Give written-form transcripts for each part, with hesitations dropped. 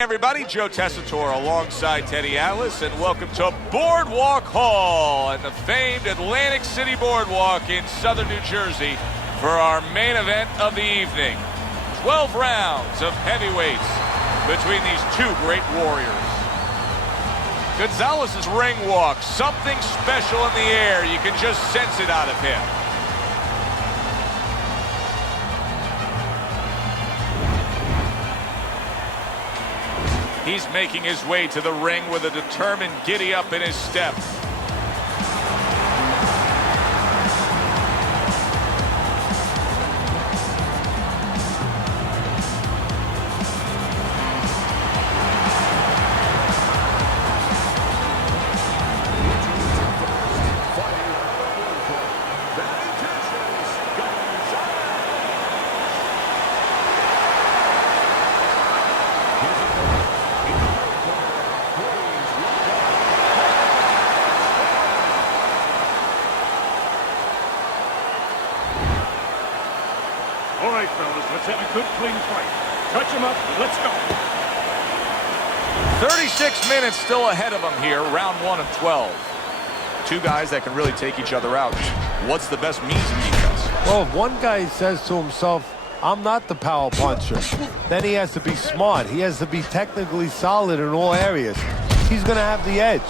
Everybody, Joe Tessitore alongside Teddy Atlas, and welcome to Boardwalk Hall at the famed Atlantic City Boardwalk in southern New Jersey for our main event of the evening. 12 rounds of heavyweights between these two great warriors. Gonzalez's ring walk, something special in the air. You can just sense it out of him. He's making his way to the ring with a determined giddy-up in his step. All right, fellas, let's have a good, clean fight. Touch him up, let's go. 36 minutes still ahead of them here, round 1 of 12. Two guys that can really take each other out. What's the best means of defense? Well, if one guy says to himself, I'm not the power puncher, then he has to be smart. He has to be technically solid in all areas. He's going to have the edge.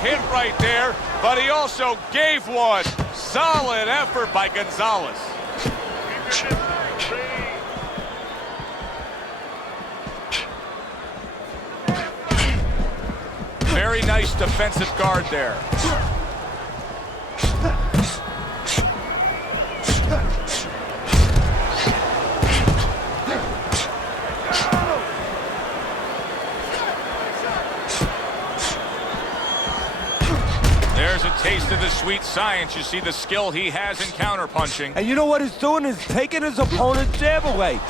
Hit right there, but he also gave one. Solid effort by Gonzalez. Very nice defensive guard there. There's a taste of the sweet science. You see the skill he has in counterpunching. And you know what he's doing is taking his opponent's jab away.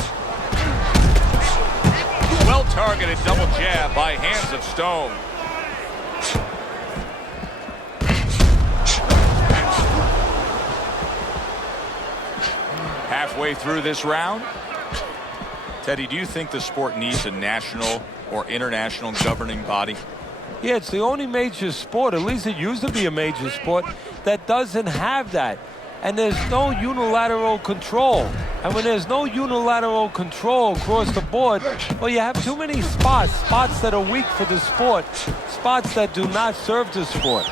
Well-targeted double jab by hands of stone. Halfway through this round. Teddy, do you think the sport needs a national or international governing body? Yeah, it's the only major sport, at least it used to be a major sport, that doesn't have that. And there's no unilateral control. And when there's no unilateral control across the board, well, you have too many spots that are weak for the sport, spots that do not serve the sport.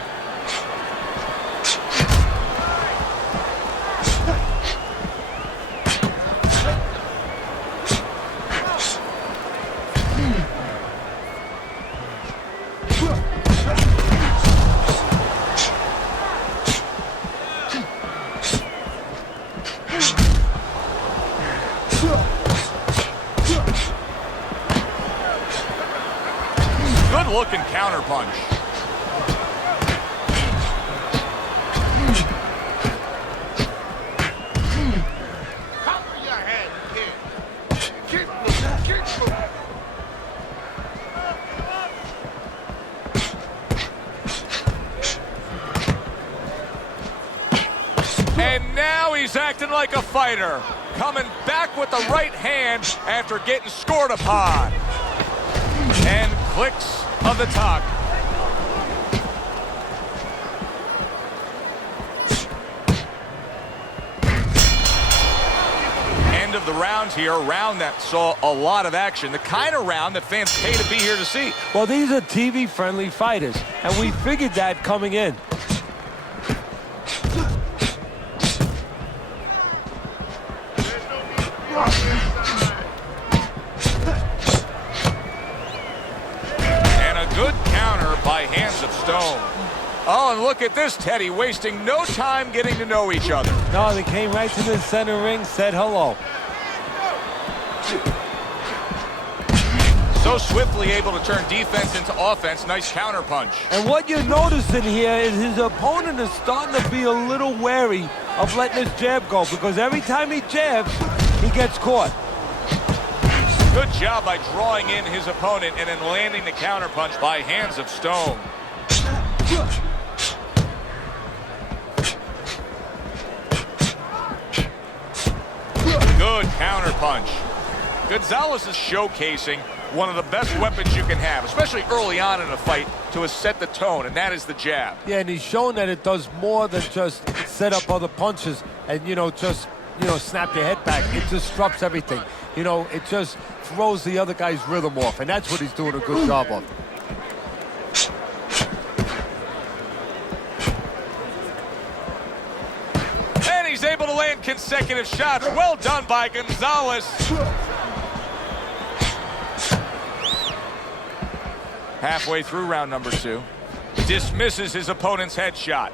Good-looking counterpunch. Cover your head, kid. Keep moving, keep moving. And now he's acting like a fighter. Coming back with the right hand after getting scored upon. And clicks of the talk. End of the round here, a round that saw a lot of action, the kind of round that fans pay to be here to see. Well, these are TV-friendly fighters, and we figured that coming in. Good counter by hands of stone. Oh, and look at this, Teddy, wasting no time getting to know each other. No, they came right to the center ring, said hello. So swiftly able to turn defense into offense. Nice counter punch. And what you're noticing here is his opponent is starting to be a little wary of letting his jab go, because every time he jabs, he gets caught. Good job by drawing in his opponent and then landing the counter punch by hands of stone. Good counter punch. Gonzalez is showcasing one of the best weapons you can have, especially early on in a fight, to set the tone, and that is the jab. Yeah, and he's shown that it does more than just set up other punches and, snap your head back. It disrupts everything. It just throws the other guy's rhythm off, and that's what he's doing a good job of. And he's able to land consecutive shots. Well done by Gonzalez. Halfway through round number 2. Dismisses his opponent's headshot.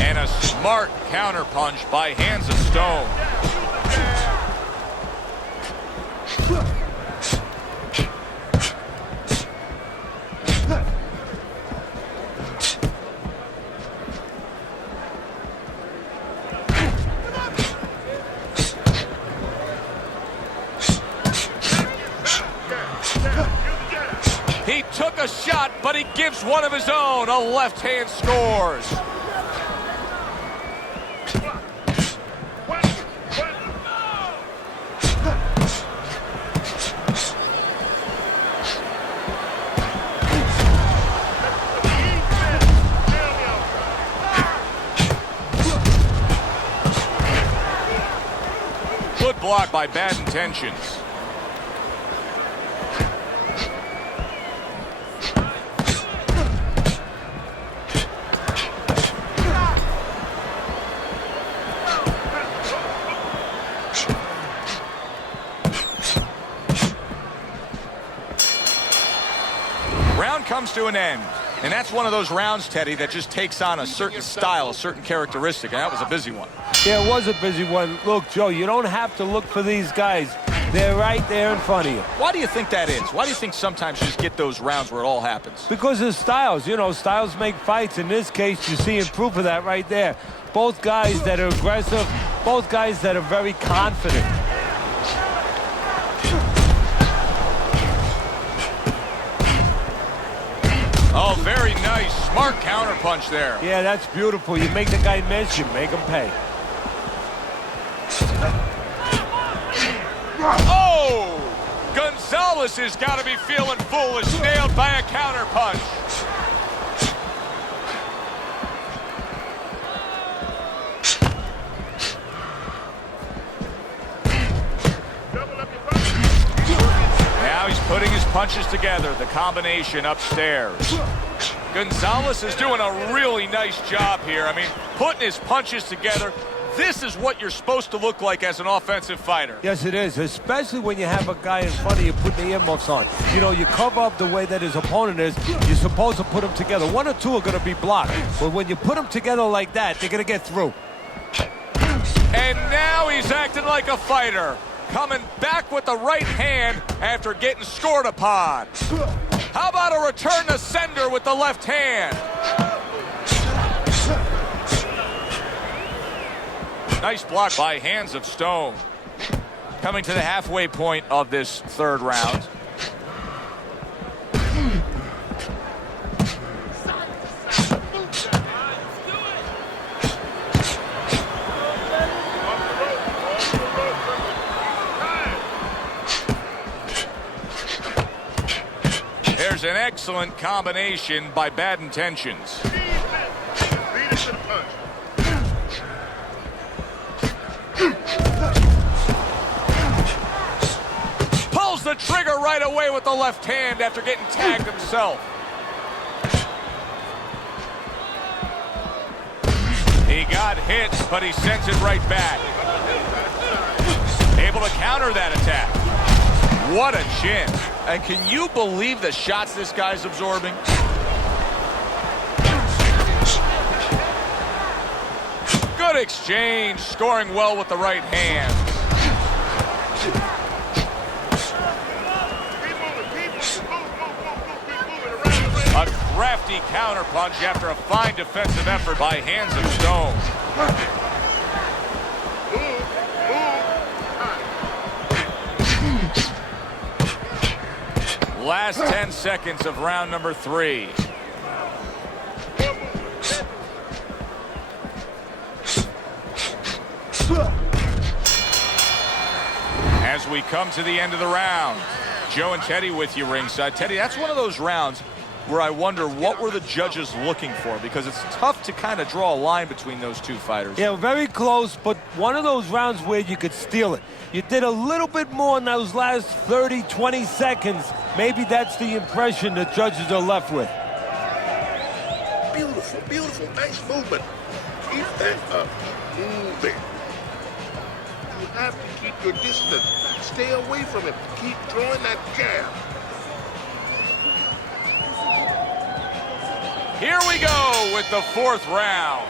And a smart counter punch by hands of stone. He took a shot, but he gives one of his own. A left hand scores. Good block by Bad Intentions. Round comes to an end, and that's one of those rounds, Teddy, that just takes on a certain style, a certain characteristic, and that was a busy one. Yeah, it was a busy one. Look, Joe, you don't have to look for these guys. They're right there in front of you. Why do you think that is? Why do you think sometimes you just get those rounds where it all happens? Because of styles. Styles make fights. In this case, you're seeing proof of that right there. Both guys that are aggressive, both guys that are very confident. Oh, very nice. Smart counter punch there. Yeah, that's beautiful. You make the guy miss, you make him pay. Oh! Gonzalez has got to be feeling foolish, nailed by a counter punch. Now he's putting his punches together, the combination upstairs. Gonzalez is doing a really nice job here. I mean, putting his punches together. This is what you're supposed to look like as an offensive fighter. Yes, it is, especially when you have a guy in front of you putting the earmuffs on. You cover up the way that his opponent is. You're supposed to put them together. One or two are going to be blocked. But when you put them together like that, they're going to get through. And now he's acting like a fighter. Coming back with the right hand after getting scored upon. How about a return to sender with the left hand? Nice block by hands of stone. Coming to the halfway point of this third round. There's an excellent combination by Bad Intentions. Pulls the trigger right away with the left hand after getting tagged himself. He got hit, but he sends it right back. Able to counter that attack. What a chin. And can you believe the shots this guy's absorbing? Good exchange, scoring well with the right hand. A crafty counterpunch after a fine defensive effort by Hands of Stone. Last 10 seconds of round number 3. As we come to the end of the round, Joe and Teddy with you ringside. Teddy, that's one of those rounds where I wonder what were the judges looking for, because it's tough to kind of draw a line between those two fighters. Yeah, very close, but one of those rounds where you could steal it. You did a little bit more in those last 30, 20 seconds. Maybe that's the impression the judges are left with. Beautiful, beautiful, nice movement. Keep that up. Moving. You have to keep your distance. Stay away from him. Keep throwing that jab. Here we go with the 4th round.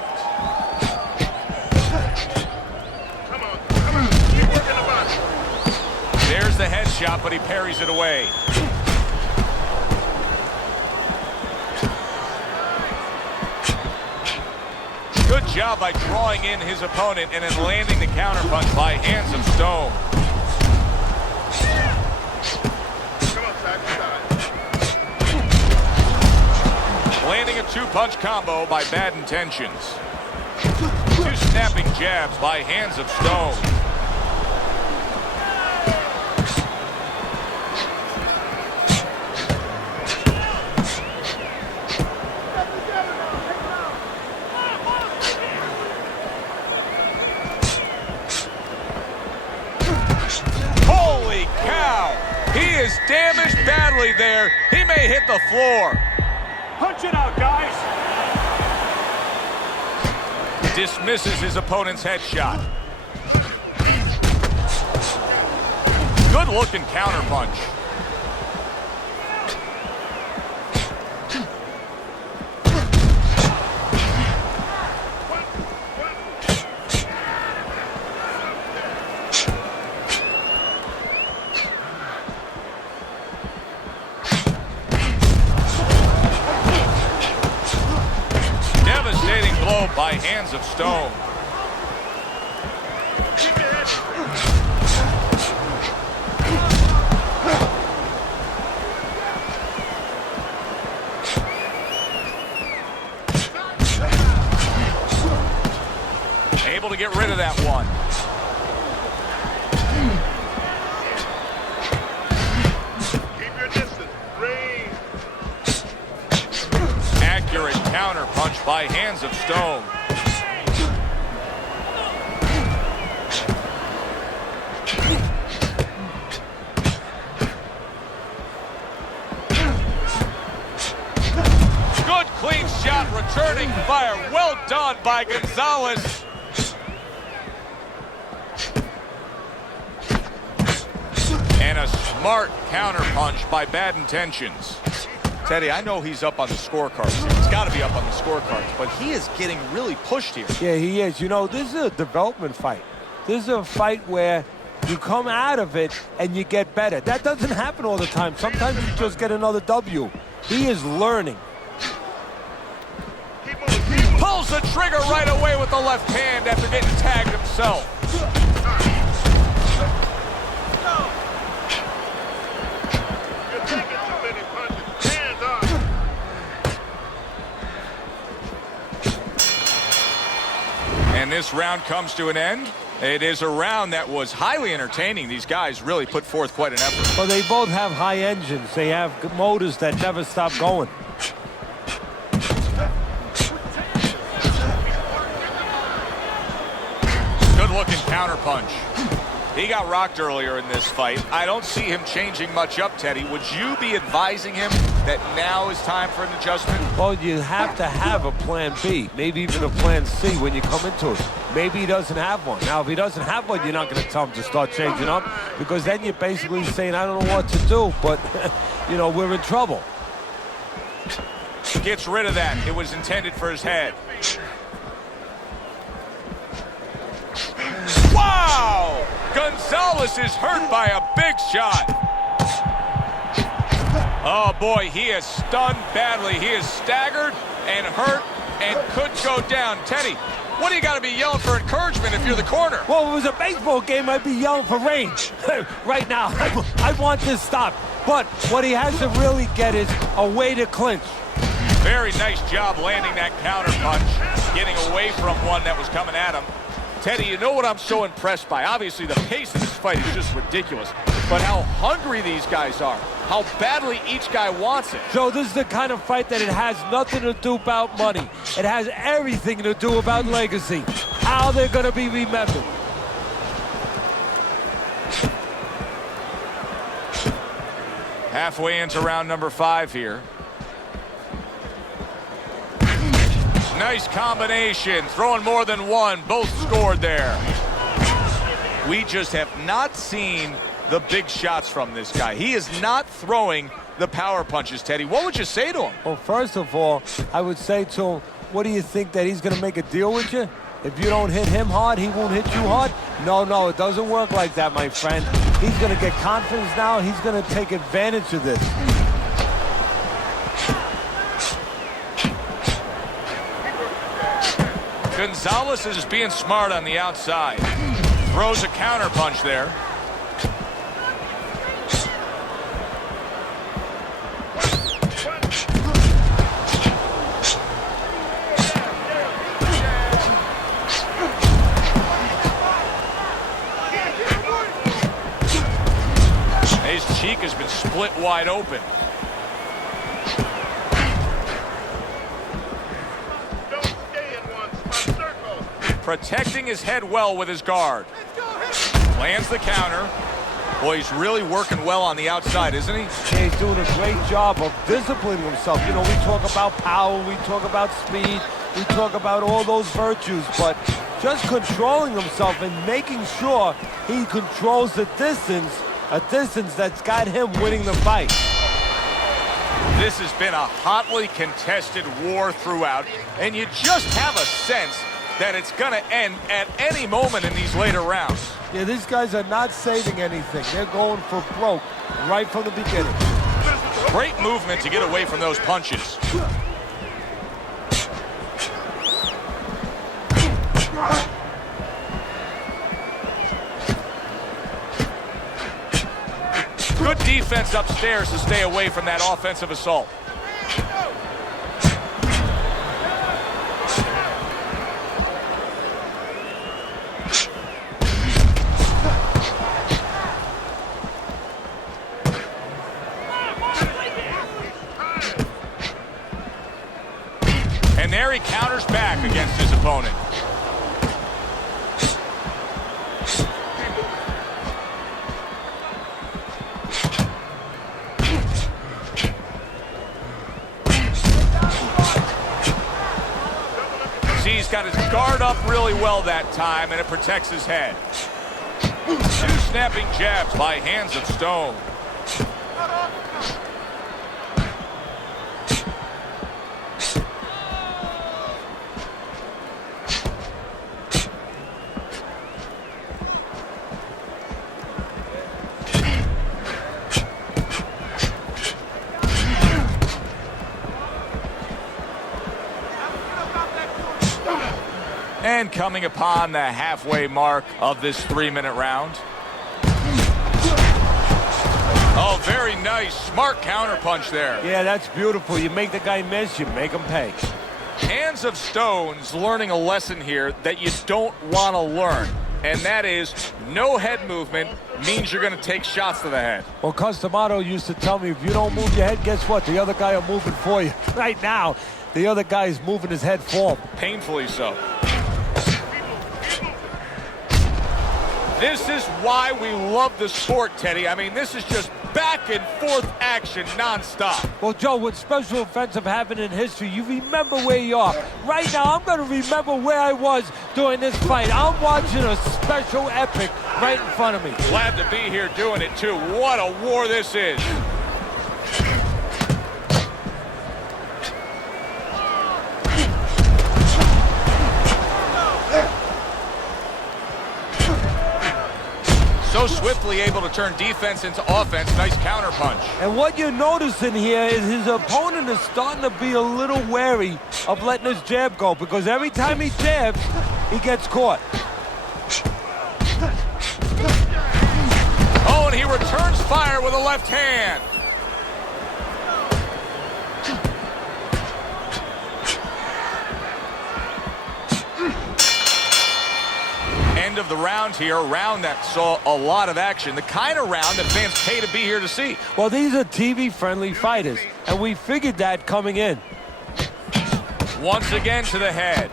Come on, come on. Keep working the body. There's the headshot, but he parries it away. Good job by drawing in his opponent and then landing the counterpunch by Hands of Stone. Come on, side to side. Landing a 2-punch combo by Bad Intentions. 2 snapping jabs by Hands of Stone. Holy cow! He is damaged badly there. He may hit the floor. Punch it out, guys. Dismisses his opponent's headshot. Good looking counterpunch. Devastating blow by Hands of Stone. Able to get rid of that one. Keep your distance. Range. Accurate counter punch by Hands of Stone. Good clean shot, returning fire. Well done by Gonzalez. And a smart counter punch by Bad Intentions. Teddy, I know he's up on the scorecards. He's got to be up on the scorecards, but he is getting really pushed here. Yeah, he is. You know, this is a development fight. This is a fight where you come out of it and you get better. That doesn't happen all the time. Sometimes you just get another W. He is learning. Pulls the trigger right away with the left hand after getting tagged himself. You're taking too many punches. Hands up. And this round comes to an end. It is a round that was highly entertaining. These guys really put forth quite an effort. Well, they both have high engines. They have motors that never stop going. Good looking counter punch. He got rocked earlier in this fight. I don't see him changing much up, Teddy. Would you be advising him that now is time for an adjustment? Well, you have to have a plan B, maybe even a plan C when you come into it. Maybe he doesn't have one. Now, if he doesn't have one, you're not going to tell him to start changing up, because then you're basically saying, I don't know what to do, but, you know, we're in trouble. Gets rid of that. It was intended for his head. Wow! Gonzalez is hurt by a big shot. Oh, boy, he is stunned badly. He is staggered and hurt and could go down. Teddy, what do you got to be yelling for encouragement if you're the corner? Well, if it was a baseball game, I'd be yelling for range. Right now, I want this stopped. But what he has to really get is a way to clinch. Very nice job landing that counter punch, getting away from one that was coming at him. Teddy, you know what I'm so impressed by? Obviously, the pace of this fight is just ridiculous. But how hungry these guys are, how badly each guy wants it. Joe, this is the kind of fight that it has nothing to do about money. It has everything to do about legacy, how they're going to be remembered. Halfway into round number 5 here. Nice combination, throwing more than one, both scored there. We just have not seen the big shots from this guy. He is not throwing the power punches, Teddy. What would you say to him? Well, first of all, I would say to him, what do you think, that he's going to make a deal with you? If you don't hit him hard, he won't hit you hard? No, it doesn't work like that, my friend. He's going to get confidence now. He's going to take advantage of this. Gonzalez is just being smart on the outside. Throws a counter punch there. His cheek has been split wide open. Protecting his head well with his guard. Lands the counter. Boy, he's really working well on the outside, isn't he? Yeah, he's doing a great job of disciplining himself. You know, we talk about power, we talk about speed, we talk about all those virtues, but just controlling himself and making sure he controls the distance, a distance that's got him winning the fight. This has been a hotly contested war throughout, and you just have a sense that it's going to end at any moment in these later rounds. Yeah, these guys are not saving anything. They're going for broke right from the beginning. Great movement to get away from those punches. Good defense upstairs to stay away from that offensive assault. And there he counters back against his opponent. See, he's got his guard up really well that time, and it protects his head. 2 snapping jabs by Hands of Stone. And coming upon the halfway mark of this 3-minute round. Oh, very nice. Smart counter punch there. Yeah, that's beautiful. You make the guy miss, you make him pay. Hands of Stone's learning a lesson here that you don't want to learn. And that is, no head movement means you're going to take shots to the head. Well, Customato used to tell me, if you don't move your head, guess what? The other guy will move it for you. Right now, the other guy is moving his head for him. Painfully so. This is why we love the sport, Teddy. I mean, this is just back and forth action nonstop. Well, Joe, with special offensive happened in history, you remember where you are. Right now, I'm going to remember where I was during this fight. I'm watching a special epic right in front of me. Glad to be here doing it, too. What a war this is. So swiftly able to turn defense into offense. Nice counter punch. And what you're noticing here is his opponent is starting to be a little wary of letting his jab go, because every time he jabs, he gets caught. Oh, and he returns fire with a left hand. End of the round here, a round that saw a lot of action, the kind of round that fans pay to be here to see. Well, these are TV-friendly fighters, and we figured that coming in. Once again to the head.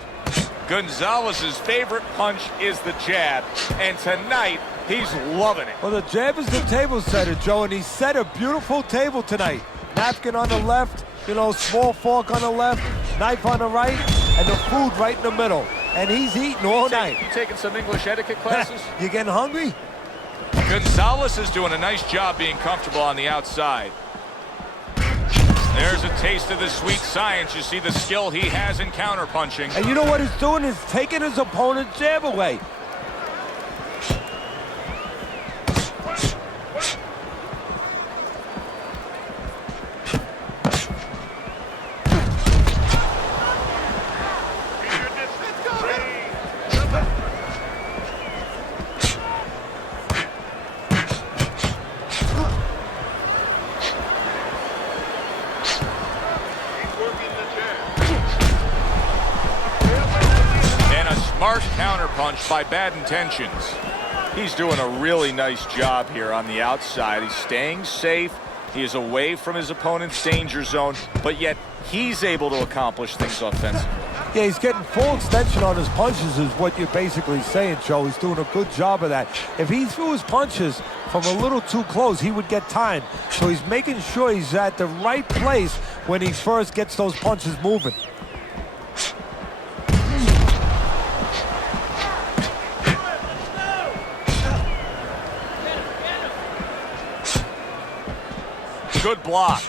Gonzalez's favorite punch is the jab, and tonight he's loving it. Well, the jab is the table setter, Joe, and he set a beautiful table tonight. Napkin on the left, small fork on the left, knife on the right, and the food right in the middle. And he's eating all night. You taking some English etiquette classes? You getting hungry? Gonzalez is doing a nice job being comfortable on the outside. There's a taste of the sweet science. You see the skill he has in counterpunching. And you know what he's doing? He's taking his opponent's jab away. Smart counterpunch by Bad Intentions. He's doing a really nice job here on the outside. He's staying safe. He is away from his opponent's danger zone, but yet he's able to accomplish things offensively. Yeah, he's getting full extension on his punches is what you're basically saying, Joe. He's doing a good job of that. If he threw his punches from a little too close, he would get time. So he's making sure he's at the right place when he first gets those punches moving. Good block.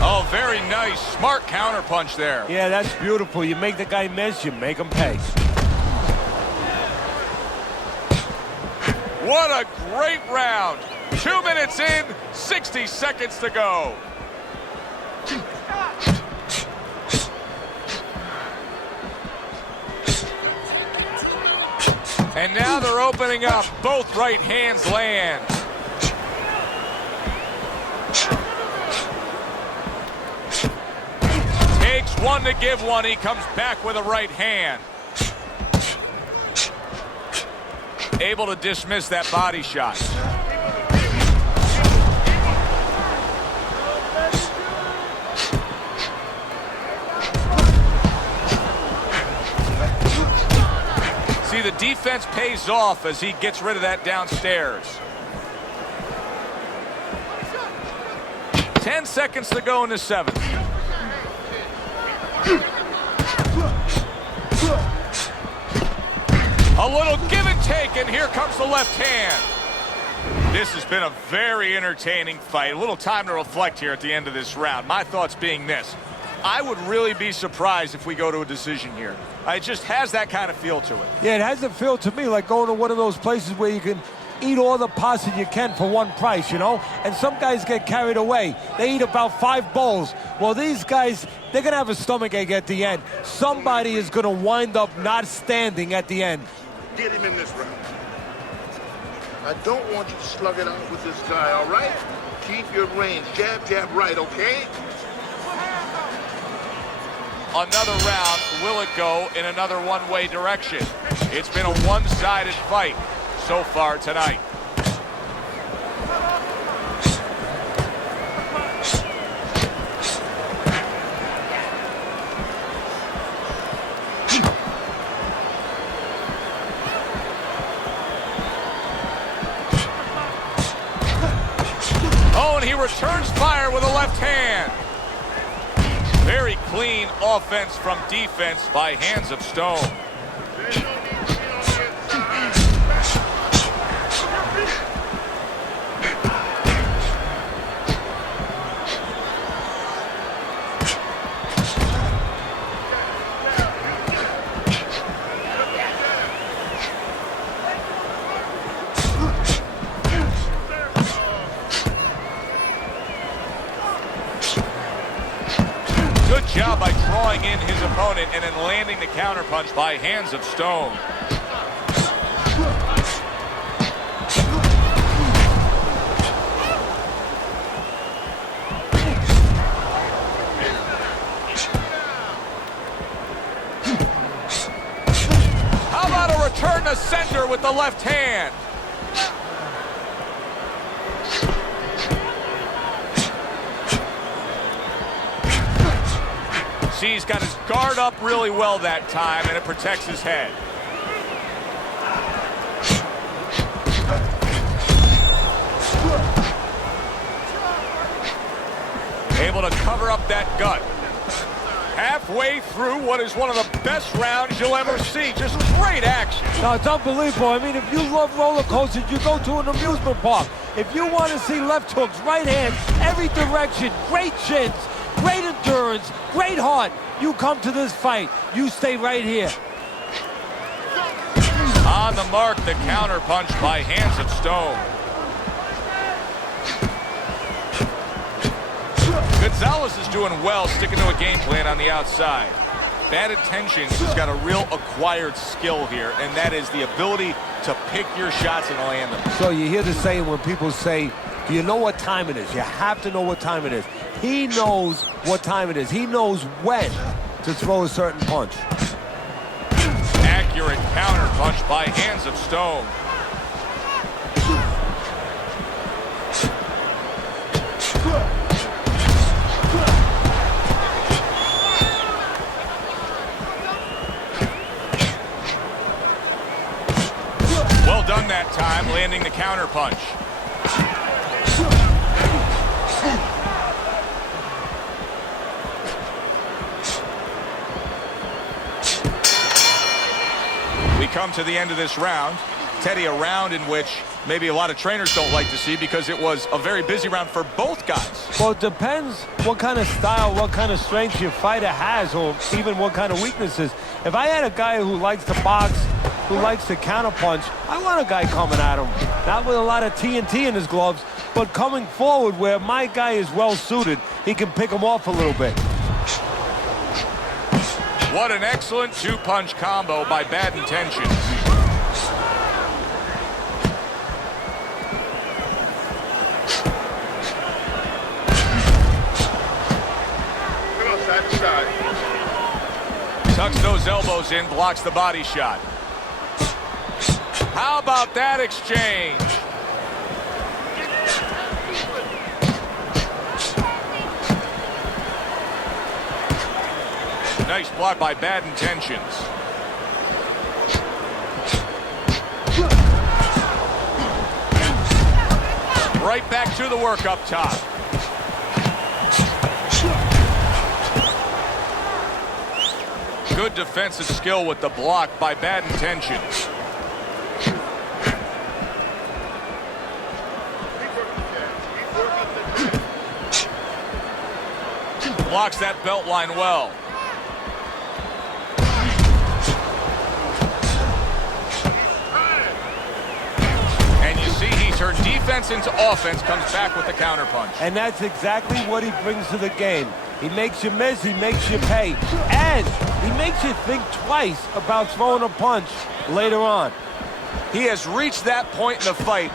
Oh, very nice. Smart counterpunch there. Yeah, that's beautiful. You make the guy miss, you make him pay. What a great round. 2 minutes in, 60 seconds to go. And now they're opening up. Both right hands land. Takes one to give one. He comes back with a right hand. Able to dismiss that body shot. See, the defense pays off as he gets rid of that downstairs. 10 seconds to go in the seventh. A little give and take, and here comes the left hand. This has been a very entertaining fight. A little time to reflect here at the end of this round. My thoughts being this. I would really be surprised if we go to a decision here. It just has that kind of feel to it. Yeah, it has a feel to me like going to one of those places where you can eat all the pasta you can for one price, And some guys get carried away. They eat about 5 bowls. Well, these guys, they're going to have a stomachache at the end. Somebody is going to wind up not standing at the end. Get him in this round. I don't want you to slug it out with this guy, all right? Keep your range. Jab, jab, right, okay? Another round. Will it go in another one-way direction? It's been a one-sided fight so far tonight. left hand. Very clean offense from defense by Hands of Stone. Good job by drawing in his opponent and then landing the counterpunch by Hands of Stone. How about a return to center with the left hand? He's got his guard up really well that time, and it protects his head. Able to cover up that gut. Halfway through what is one of the best rounds you'll ever see. Just great action. No, it's unbelievable. I mean, if you love roller coasters, you go to an amusement park. If you want to see left hooks, right hands, every direction, great chins, great endurance, great heart, you come to this fight. You stay right here. On the mark, the counter punch by Hands of Stone. Gonzalez is doing well, sticking to a game plan on the outside. Bad Intentions has got a real acquired skill here, and that is the ability to pick your shots and land them. So you hear the saying when people say, do you know what time it is? You have to know what time it is. He knows what time it is. He knows when to throw a certain punch. Accurate counter punch by Hands of Stone. Well done that time, landing the counter punch. We come to the end of this round. Teddy, a round in which maybe a lot of trainers don't like to see because it was a very busy round for both guys. Well, it depends what kind of style, what kind of strength your fighter has, or even what kind of weaknesses. If I had a guy who likes to box, who likes to counterpunch, I want a guy coming at him. Not with a lot of TNT in his gloves, but coming forward where my guy is well suited. He can pick him off a little bit. What an excellent two-punch combo by Bad Intentions. Tucks those elbows in, blocks the body shot. How about that exchange? Nice block by Bad Intentions. Right back to the work up top. Good defensive skill with the block by Bad Intentions. Blocks that belt line well. And you see he turned defense into offense, comes back with the counterpunch. And that's exactly what he brings to the game. He makes you miss, he makes you pay, and he makes you think twice about throwing a punch later on. He has reached that point in the fight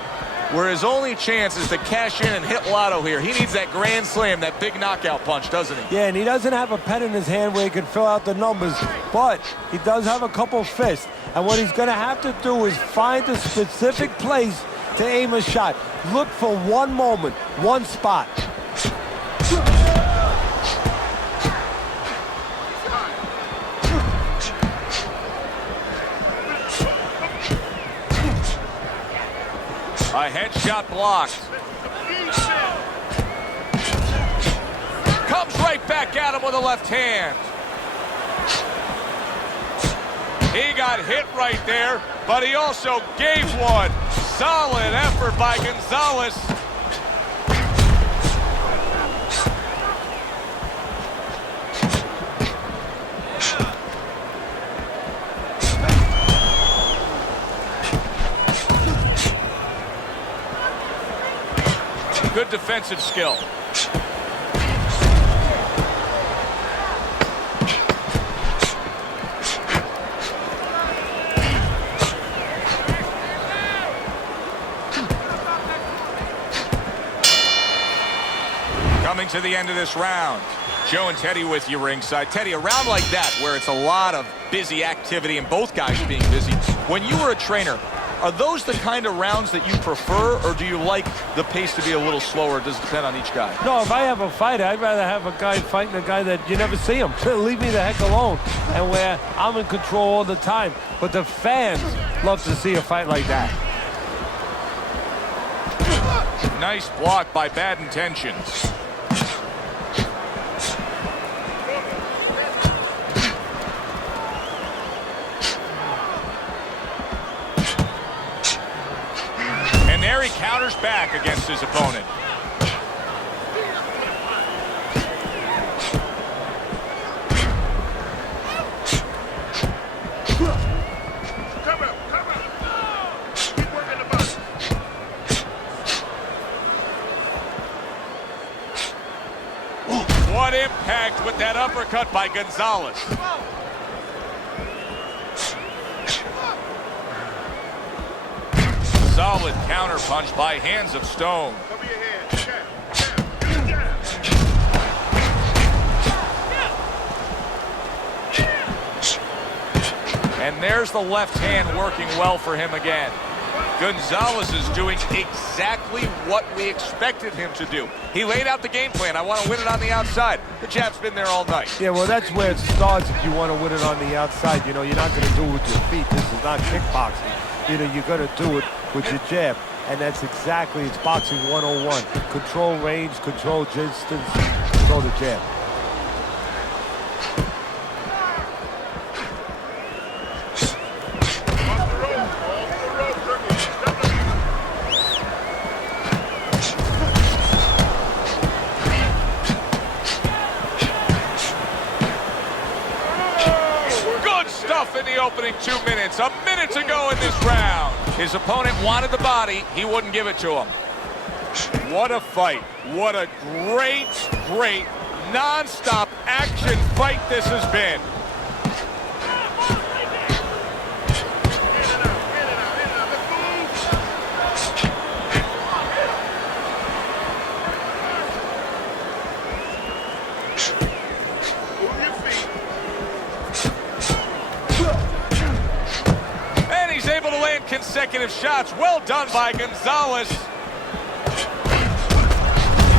where his only chance is to cash in and hit lotto here. He needs that grand slam, that big knockout punch, doesn't he? Yeah, and he doesn't have a pen in his hand where he can fill out the numbers, but he does have a couple fists. And what he's going to have to do is find a specific place to aim a shot. Look for one moment, one spot. A headshot blocked. back at him with a left hand. He got hit right there, but he also gave one. Solid effort by Gonzalez. Good defensive skill. Coming to the end of this round. Joe and Teddy with you ringside. Teddy, a round like that where it's a lot of busy activity and both guys being busy. When you were a trainer, are those the kind of rounds that you prefer, or do you like the pace to be a little slower? Does it depend on each guy? No, if I have a fight, I'd rather have a guy fighting a guy that you never see him. Leave me the heck alone. And where I'm in control all the time. But the fans love to see a fight like that. Nice block by Bad Intentions. And there he counters back against his opponent. What impact with that uppercut by Gonzalez. Solid counter punch by Hands of Stone. And there's the left hand working well for him again. Gonzalez is doing exactly what we expected him to do. He laid out the game plan. I want to win it on the outside. The jab's been there all night. Yeah, well, that's where it starts if you want to win it on the outside. You know, you're not going to do it with your feet. This is not kickboxing. You know, you're going to do it with your jab. And that's exactly, it's boxing 101. Control range, control distance, control the jab. In the opening 2 minutes, a minute to go in this round. His opponent wanted the body, he wouldn't give it to him. What a fight. What a great, great, non-stop action fight this has been. Consecutive shots. Well done by Gonzalez.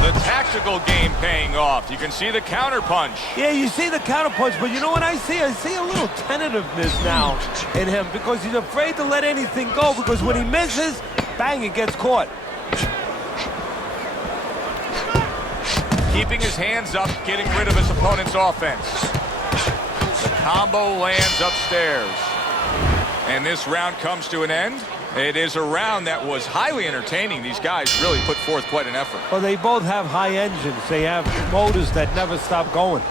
The tactical game paying off. You can see the counter punch. Yeah, you see the counter punch, but you know what I see? I see a little tentativeness now in him because he's afraid to let anything go because when he misses, bang, it gets caught. Keeping his hands up, getting rid of his opponent's offense. The combo lands upstairs. And this round comes to an end. It is a round that was highly entertaining. These guys really put forth quite an effort. Well, they both have high engines. They have motors that never stop going.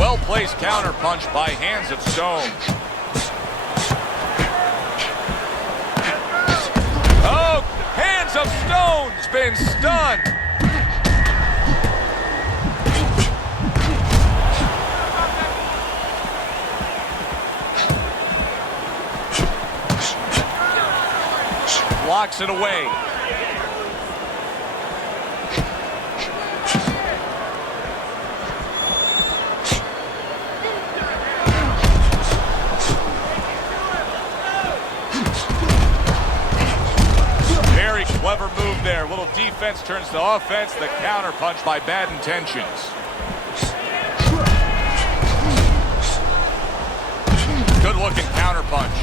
Well-placed counter punch by Hands of Stone. Oh, Hands of Stone's been stunned. Blocks it away. Very clever move there. Little defense turns to offense. The counter punch by Bad Intentions. Good looking counter punch.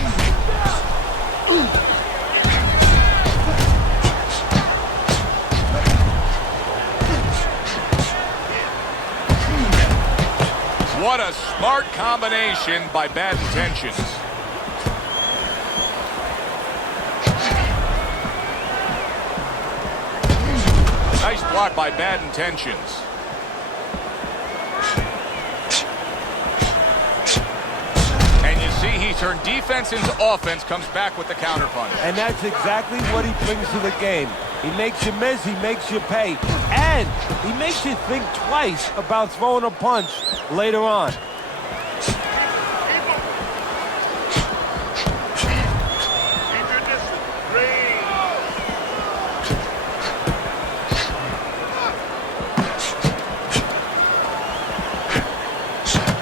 What a smart combination by Bad Intentions. Nice block by Bad Intentions. And you see he turned defense into offense, comes back with the counter punch. And that's exactly what he brings to the game. He makes you miss, he makes you pay, and he makes you think twice about throwing a punch later on.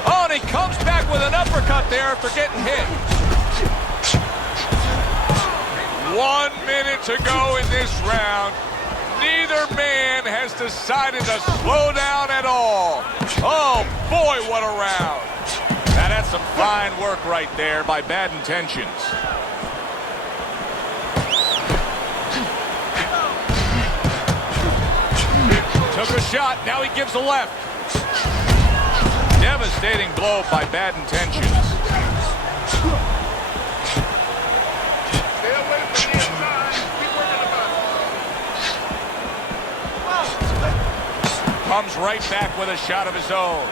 Oh, and he comes back with an uppercut there after getting hit. 1 minute to go in this round. Neither man has decided to slow down at all. Oh, boy, what a round. Now, that's some fine work right there by Bad Intentions. Took a shot. Now he gives a left. Devastating blow by Bad Intentions. Comes right back with a shot of his own.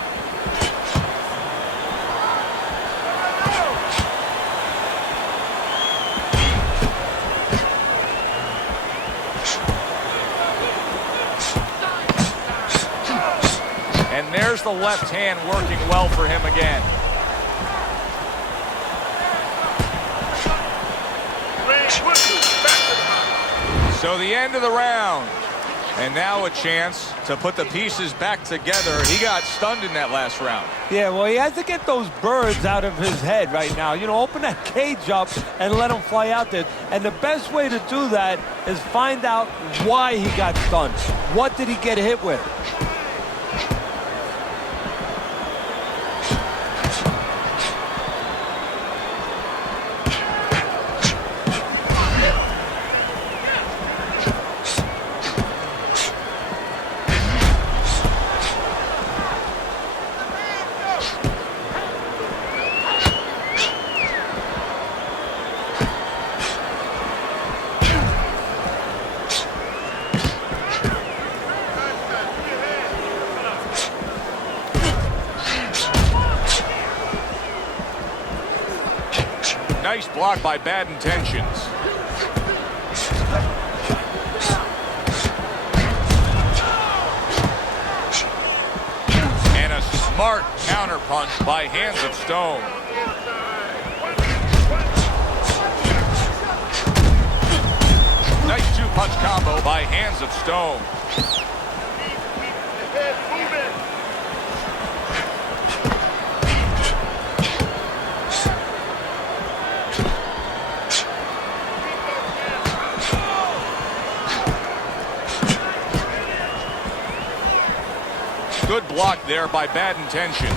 And there's the left hand working well for him again. So the end of the round. And now a chance to put the pieces back together. He got stunned in that last round. Yeah, well, he has to get those birds out of his head right now. You know, open that cage up and let them fly out there. And the best way to do that is find out why he got stunned. What did he get hit with? Nice block by Bad Intentions. And a smart counter punch by Hands of Stone. Nice two-punch combo by Hands of Stone. Good block there by Bad Intentions.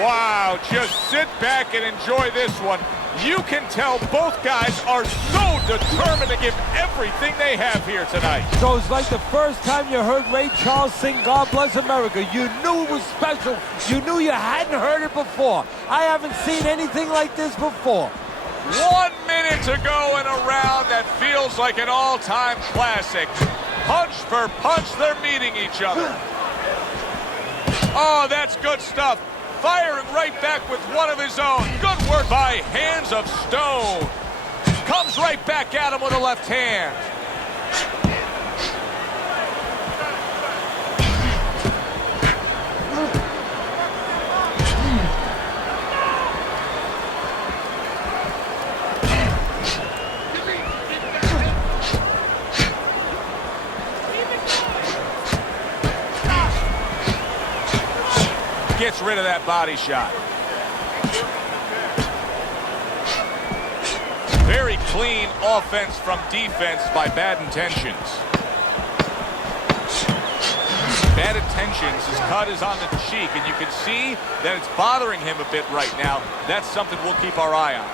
Wow, just sit back and enjoy this one. You can tell both guys are so determined to give everything they have here tonight. So it's like the first time you heard Ray Charles sing God Bless America. You knew it was special. You knew you hadn't heard it before. I haven't seen anything like this before. 1 minute to go in a round that feels like an all-time classic. Punch for punch, they're meeting each other. Oh, that's good stuff. Firing right back with one of his own. Good work by Hands of Stone. Comes right back at him with a left hand. Gets rid of that body shot. Very clean offense from defense by Bad Intentions. Bad Intentions, his cut is on the cheek, and you can see that it's bothering him a bit right now. That's something we'll keep our eye on.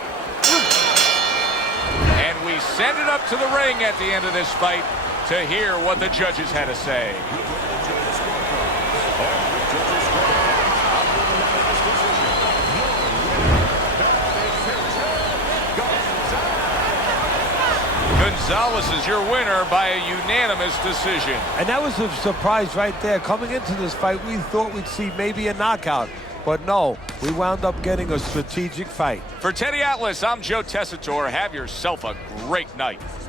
we send it up to the ring at the end of this fight to hear what the judges had to say. Gonzalez is your winner by a unanimous decision. And that was a surprise right there. Coming into this fight, we thought we'd see maybe a knockout. But no, we wound up getting a strategic fight. For Teddy Atlas, I'm Joe Tessitore. Have yourself a great night.